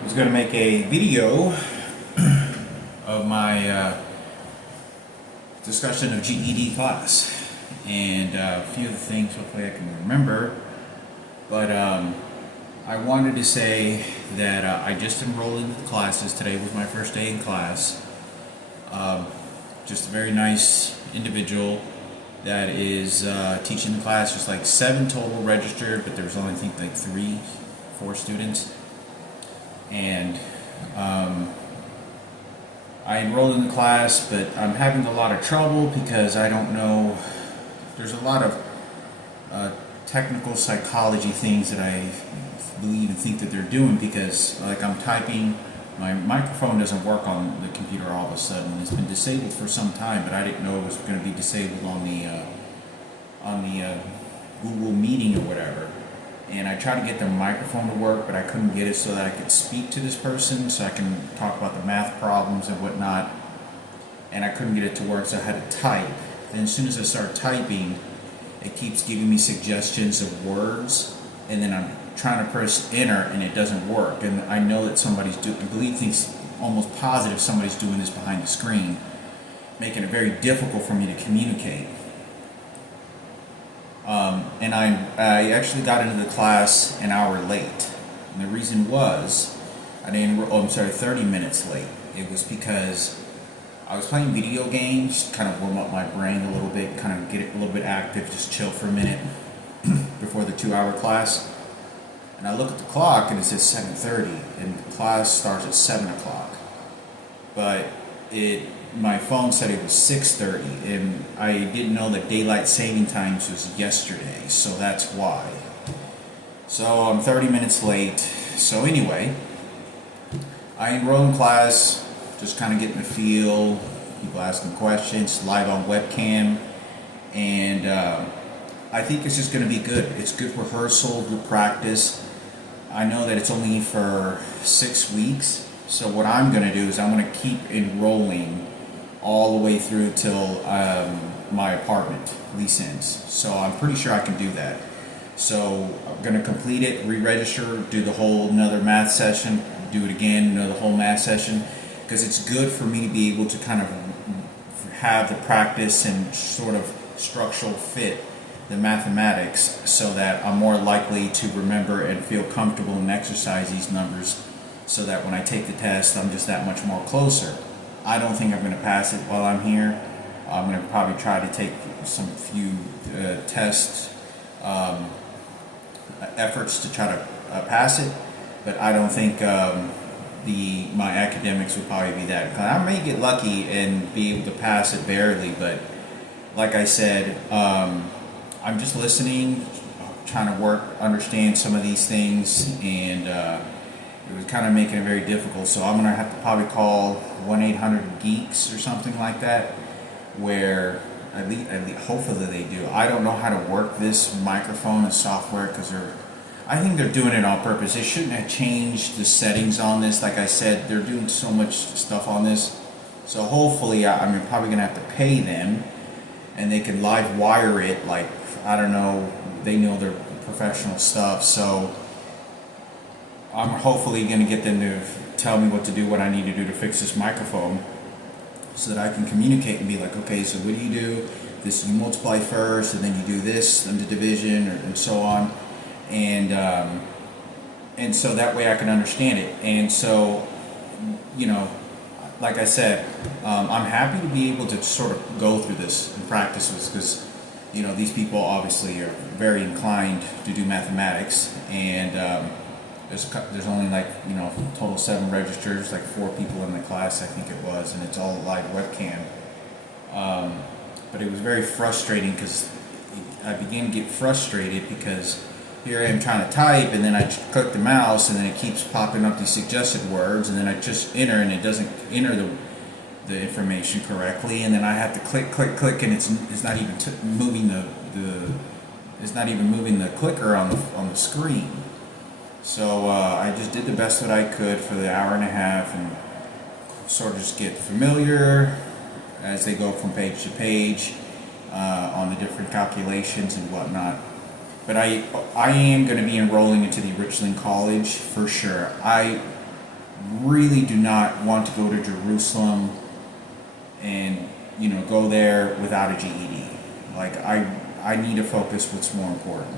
I was going to make a video of my discussion of GED class and a few of the things hopefully I can remember, but I wanted to say that I just enrolled into the classes. Today was my first day in class. Just a very nice individual that is teaching the class. There's like 7 total registered, but there was only I think like 4 students. And I enrolled in the class, but I'm having a lot of trouble because I don't know. There's a lot of technical psychology things that I believe and think that they're doing, because like I'm typing, my microphone doesn't work on the computer all of a sudden. It's been disabled for some time, but I didn't know it was going to be disabled on the Google Meeting or whatever. And I tried to get the microphone to work, but I couldn't get it so that I could speak to this person, so I can talk about the math problems and whatnot. And I couldn't get it to work, so I had to type. Then as soon as I start typing, it keeps giving me suggestions of words, and then I'm trying to press enter and it doesn't work. And I know that somebody's doing, I believe things, almost positive somebody's doing this behind the screen, making it very difficult for me to communicate. And I actually got into the class an hour late. And the reason was, 30 minutes late. It was because I was playing video games, kind of warm up my brain a little bit, kind of get it a little bit active, just chill for a minute before the 2-hour class. And I look at the clock and it says 7:30, and the class starts at 7 o'clock. But my phone said it was 6:30, and I didn't know that daylight saving times was yesterday, so that's why. So I'm 30 minutes late. So anyway, I enroll in class, just kind of getting the feel, people asking questions, live on webcam, and I think it's just going to be good. It's good rehearsal, good practice. I know that it's only for 6 weeks, so what I'm going to do is I'm going to keep enrolling all the way through till my apartment lease ends. So I'm pretty sure I can do that. So I'm going to complete it, re-register, do the whole another math session, do it again, the whole math session, because it's good for me to be able to kind of have the practice and sort of structural fit the mathematics, so that I'm more likely to remember and feel comfortable and exercise these numbers, so that when I take the test, I'm just that much more closer. I don't think I'm going to pass it while I'm here. I'm going to probably try to take some few test efforts to try to pass it, but I don't think my academics would probably be that. I may get lucky and be able to pass it barely, but like I said, I'm just listening, trying to understand some of these things, and it was kind of making it very difficult. So I'm gonna have to probably call 1-800-GEEKS or something like that, where at least hopefully they do. I don't know how to work this microphone and software, because I think they're doing it on purpose. They shouldn't have changed the settings on this. Like I said, they're doing so much stuff on this. So hopefully, I'm probably gonna have to pay them, and they can live wire it. Like, I don't know, they know their professional stuff. So I'm hopefully going to get them to tell me what to do, what I need to do to fix this microphone, so that I can communicate and be like, okay, so what do you do? This, you multiply first, and then you do this, and the division, and so on, and so that way I can understand it. And so, like I said, I'm happy to be able to sort of go through this and practice this, because these people obviously are very inclined to do mathematics, and there's only like total 7 registers, like 4 people in the class I think it was, and it's all live webcam. But it was very frustrating, because I began to get frustrated because here I am trying to type, and then I click the mouse, and then it keeps popping up these suggested words, and then I just enter, and it doesn't enter the information correctly, and then I have to click, and it's not even moving it's not even moving the clicker on the screen. So I just did the best that I could for the hour and a half, and sort of just get familiar as they go from page to page on the different calculations and whatnot. But I am going to be enrolling into the Richland College for sure. really do not want to go to Jerusalem and go there without a GED. Like I need to focus what's more important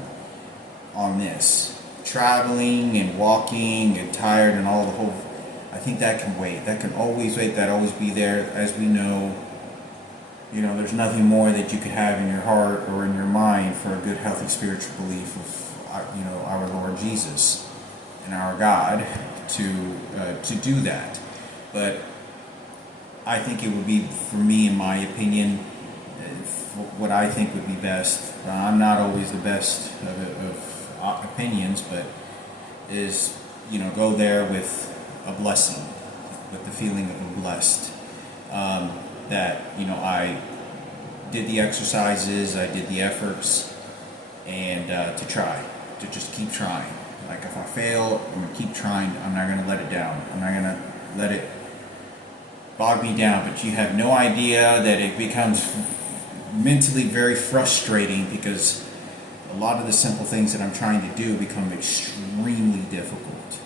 on this. Traveling and walking and tired and all the whole, I think that can wait. That can always wait. That always be there. As we know, there's nothing more that you could have in your heart or in your mind for a good, healthy spiritual belief of, our Lord Jesus and our God to do that. But I think it would be, for me, in my opinion, what I think would be best. I'm not always the best of opinions, but is go there with a blessing, with the feeling of a blessed. That I did the exercises, I did the efforts, and to just keep trying. Like if I fail, I'm gonna keep trying. I'm not gonna let it down. I'm not gonna let it bog me down. But you have no idea that it becomes mentally very frustrating because a lot of the simple things that I'm trying to do become extremely difficult.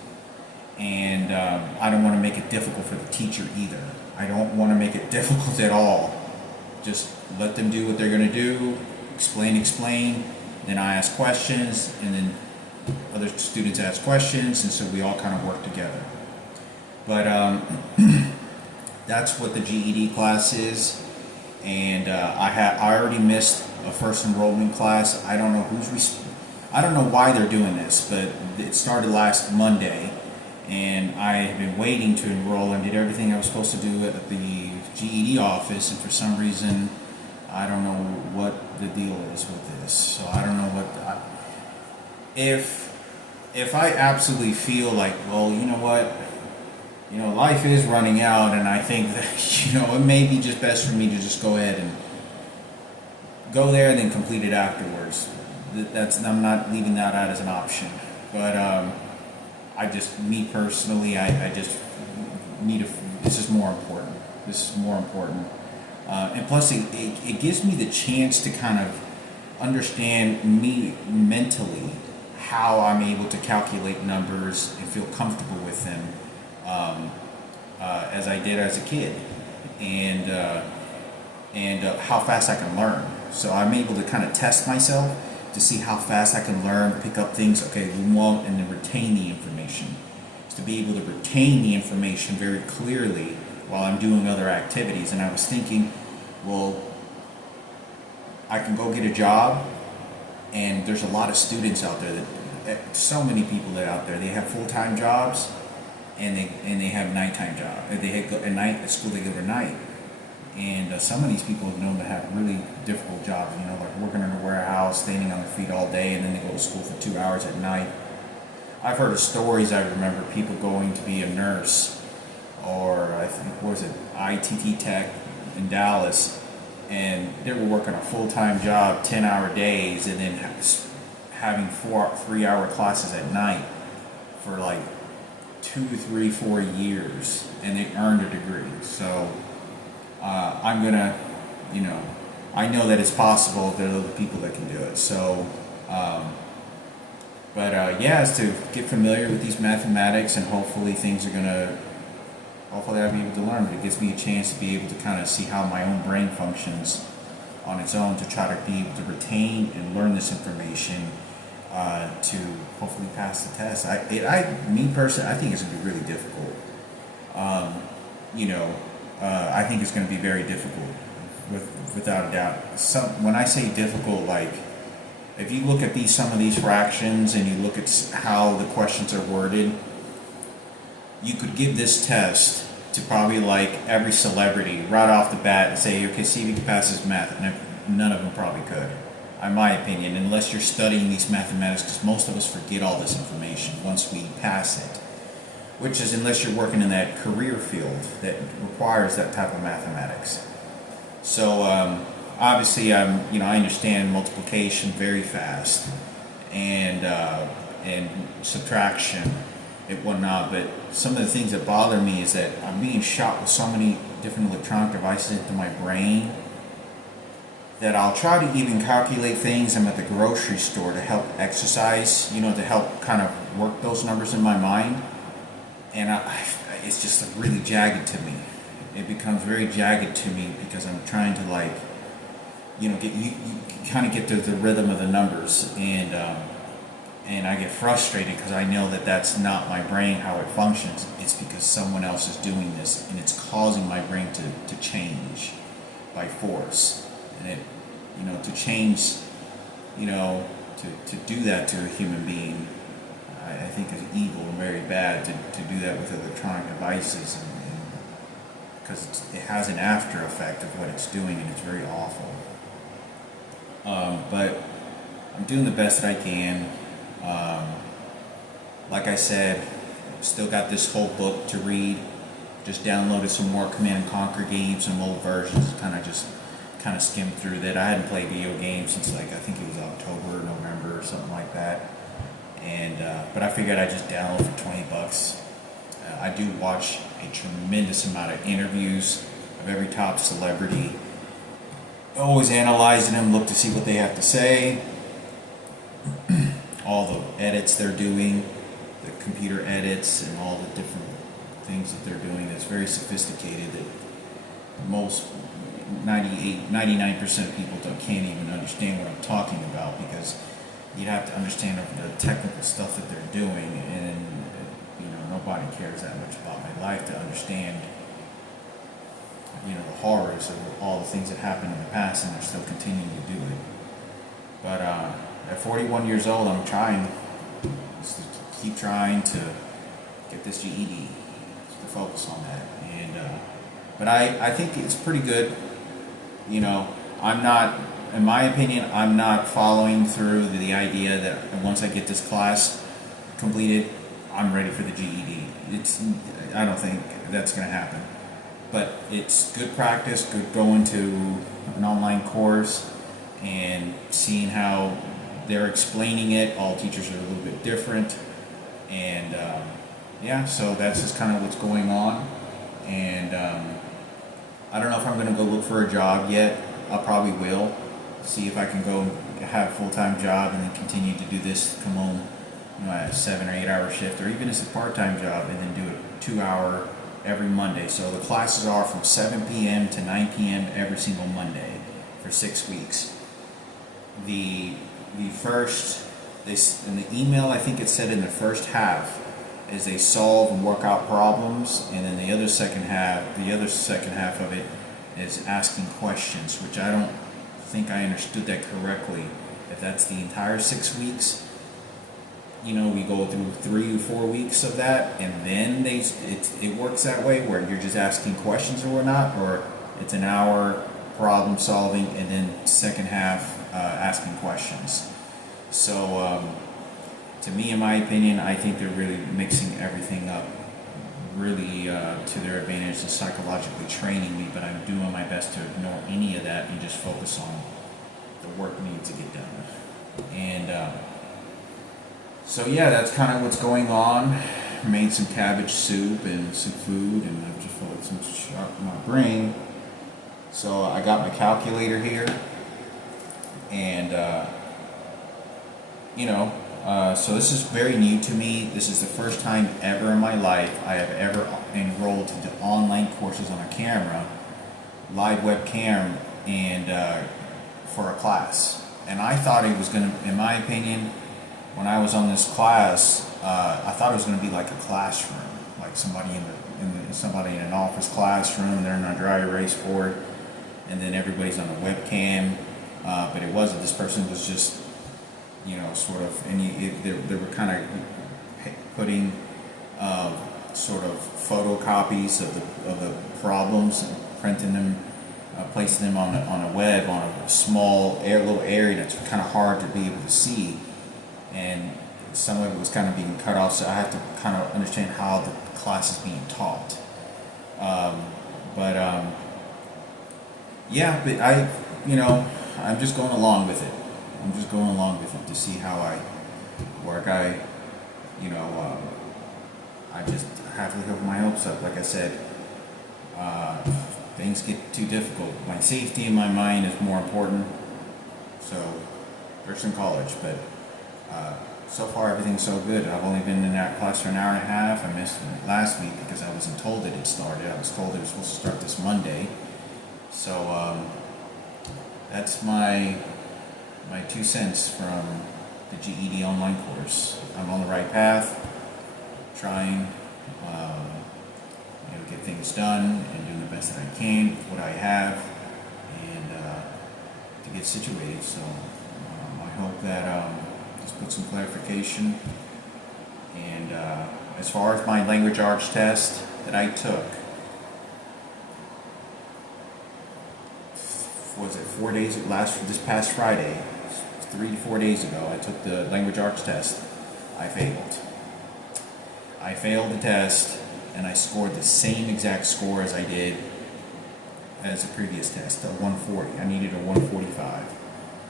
And I don't want to make it difficult for the teacher either. I don't want to make it difficult at all. Just let them do what they're going to do, explain, then I ask questions, and then other students ask questions, and so we all kind of work together. But that's what the GED class is, and I already missed a first enrollment class. I don't know I don't know why they're doing this, but it started last Monday. And I have been waiting to enroll and did everything I was supposed to do at the GED office, and for some reason, I don't know what the deal is with this. So I don't know if I absolutely feel like, well, you know what, life is running out, and I think that it may be just best for me to just go ahead and go there and then complete it afterwards. I'm not leaving that out as an option, but. Me personally, I just need this is more important. This is more important. And plus, it gives me the chance to kind of understand me mentally how I'm able to calculate numbers and feel comfortable with them as I did as a kid. And how fast I can learn. So I'm able to kind of test myself to see how fast I can learn, pick up things, and then retain the information. To be able to retain the information very clearly while I'm doing other activities. And I was thinking, well, I can go get a job, and there's a lot of students out there so many people that out there, they have full-time jobs, and they have nighttime jobs. They have at night at school, they go to night. And some of these people are known to have really difficult jobs, like working in a warehouse, standing on their feet all day, and then they go to school for 2 hours at night. I've heard of stories, I remember people going to be a nurse, or I think, ITT Tech in Dallas, and they were working a full-time job, 10-hour days, and then having 3-hour classes at night for like 2, 3, 4 years, and they earned a degree. So I'm gonna, I know that it's possible. There are other people that can do it. So, it's to get familiar with these mathematics, and hopefully I'll be able to learn. But it gives me a chance to be able to kind of see how my own brain functions on its own, to try to be able to retain and learn this information to hopefully pass the test. Me personally, I think it's gonna be really difficult. I think it's going to be very difficult, without a doubt. When I say difficult, like if you look at some of these fractions and you look at how the questions are worded, you could give this test to probably like every celebrity right off the bat and say, okay, see if you can pass this math, and none of them probably could, in my opinion, unless you're studying these mathematics, because most of us forget all this information once we pass it. Which is unless you're working in that career field that requires that type of mathematics. So obviously, I understand multiplication very fast, and subtraction and whatnot. But some of the things that bother me is that I'm being shot with so many different electronic devices into my brain that I'll try to even calculate things. I'm at the grocery store to help exercise, to help kind of work those numbers in my mind. and it's just really jagged to me. It becomes very jagged to me because I'm trying to like, get you kind of get to the rhythm of the numbers, and I get frustrated because I know that that's not my brain how it functions. It's because someone else is doing this, and it's causing my brain to change by force, and it, to change, to do that to a human being, I think is evil and very bad to do that with electronic devices, and because it has an after effect of what it's doing, and it's very awful. But I'm doing the best that I can. Like I said, still got this whole book to read. Just downloaded some more Command and Conquer games, some old versions. Kind of skimmed through that. I hadn't played video games since I think it was October or November or something like that. And but I figured I'd just download for $20. I do watch a tremendous amount of interviews of every top celebrity. Always analyzing them, look to see what they have to say. All the edits they're doing, the computer edits, and all the different things that they're doing. That's very sophisticated. That most 99% of people can't even understand what I'm talking about, because you'd have to understand the technical stuff that they're doing, and nobody cares that much about my life to understand the horrors of all the things that happened in the past, and they're still continuing to do it. But at 41 years old, I'm trying just to keep trying to get this GED, to focus on that. And but I think it's pretty good. I'm not, in my opinion, I'm not following through the idea that once I get this class completed, I'm ready for the GED. I don't think that's going to happen. But it's good practice, good going to an online course and seeing how they're explaining it. All teachers are a little bit different. And so that's just kind of what's going on. And I don't know if I'm going to go look for a job yet. I probably will. See if I can go and have a full-time job and then continue to do this, come home at a 7 or 8 hour shift, or even as a part-time job, and then do a 2 hour every Monday. So the classes are from 7 p.m. to 9 p.m. every single Monday for 6 weeks. The first, in the email, I think it said in the first half, is they solve and work out problems, and then the other second half of it is asking questions, which I don't think I understood that correctly. If that's the entire 6 weeks, we go through 3 or 4 weeks of that, and then it works that way where you're just asking questions or whatnot, or it's an hour problem solving and then second half asking questions. So to me, in my opinion, I think they're really mixing everything up really to their advantage and psychologically training me, but I'm doing my best to ignore any of that and just focus on the work needs to get done. And so yeah, that's kind of what's going on. Made some cabbage soup and some food, and I've just felt some sharp in my brain. So I got my calculator here, and so this is very new to me. This is the first time ever in my life I have ever enrolled into online courses on a camera, live webcam, and for a class. And I thought it was going to, in my opinion, when I was on this class, I thought it was going to be like a classroom, like somebody in an office classroom. They're on a dry erase board, and then everybody's on a webcam. But it wasn't. This person was just, sort of, and they were kind of putting sort of photocopies of the problems, and printing them, placing them on a web on a small little area that's kind of hard to be able to see. And some of it was kind of being cut off, so I have to kind of understand how the class is being taught. But I'm just going along with it. I'm just going along with it to see how I work. I just have to have my hopes up. Like I said, things get too difficult. My safety in my mind is more important. So, first in college, but so far everything's so good. I've only been in that class for an hour and a half. I missed last week because I wasn't told that it started. I was told it was supposed to start this Monday. So that's my 2 cents from the GED online course. I'm on the right path, trying get things done and doing the best that I can with what I have, and to get situated. So I hope that just put some clarification. And as far as my language arts test that I took, was it 4 days? This past Friday, 3 to 4 days ago, I took the language arts test. I failed. I failed the test, and I scored the same exact score as I did as the previous test, a 140. I needed a 145.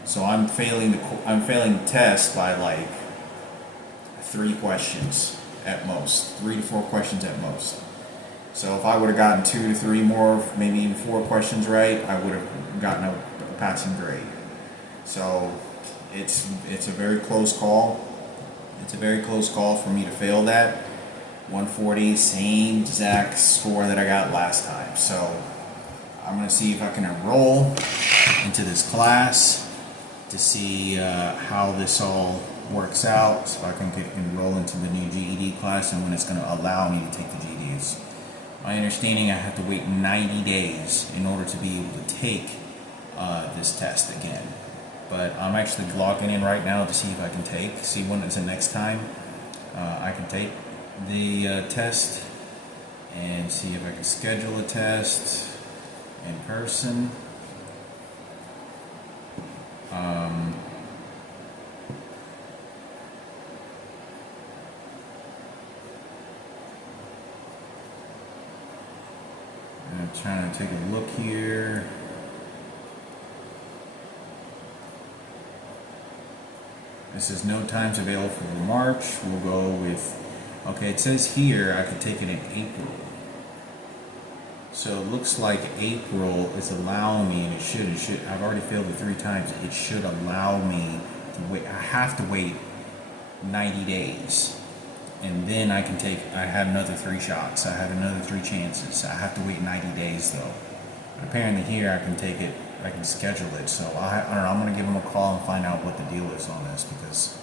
So I'm failing the test by like 3 questions at most, 3 to 4 questions at most. So if I would have gotten 2 to 3 more, maybe even 4 questions right, I would have gotten a passing grade. So it's a very close call. It's a very close call for me to fail that. 140, same exact score that I got last time. So I'm going to see if I can enroll into this class to see how this all works out, so I can enroll into the new GED class and when it's going to allow me to take the GEDs. My understanding, I have to wait 90 days in order to be able to take this test again. But I'm actually logging in right now to see if I can see when is the next time I can take the test, and see if I can schedule a test in person. I'm trying to take a look here. This is no times available for March. We'll go with, okay, it says here I could take it in April. So it looks like April is allowing me, and it should, I've already failed it 3 times. It should allow me to wait. I have to wait 90 days. And then I can take, I have another 3 shots. I have another 3 chances. I have to wait 90 days though. Apparently here I can take it, I can schedule it. So I don't know, I'm going to give them a call and find out what the deal is on this, because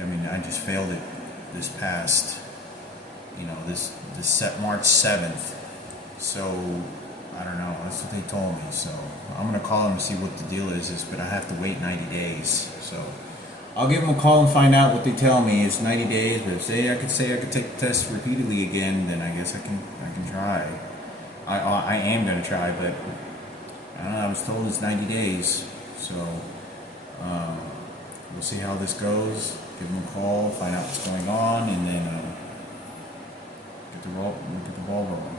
I mean, I just failed it this past, this set March 7th. So I don't know, that's what they told me. So I'm going to call them and see what the deal is, but I have to wait 90 days. So I'll give them a call and find out what they tell me. It's 90 days, but if I could take the test repeatedly again, then I guess I can try. I am going to try, but I don't know, I was told it's 90 days. So we'll see how this goes. Give them a call, find out what's going on, and then get the ball rolling.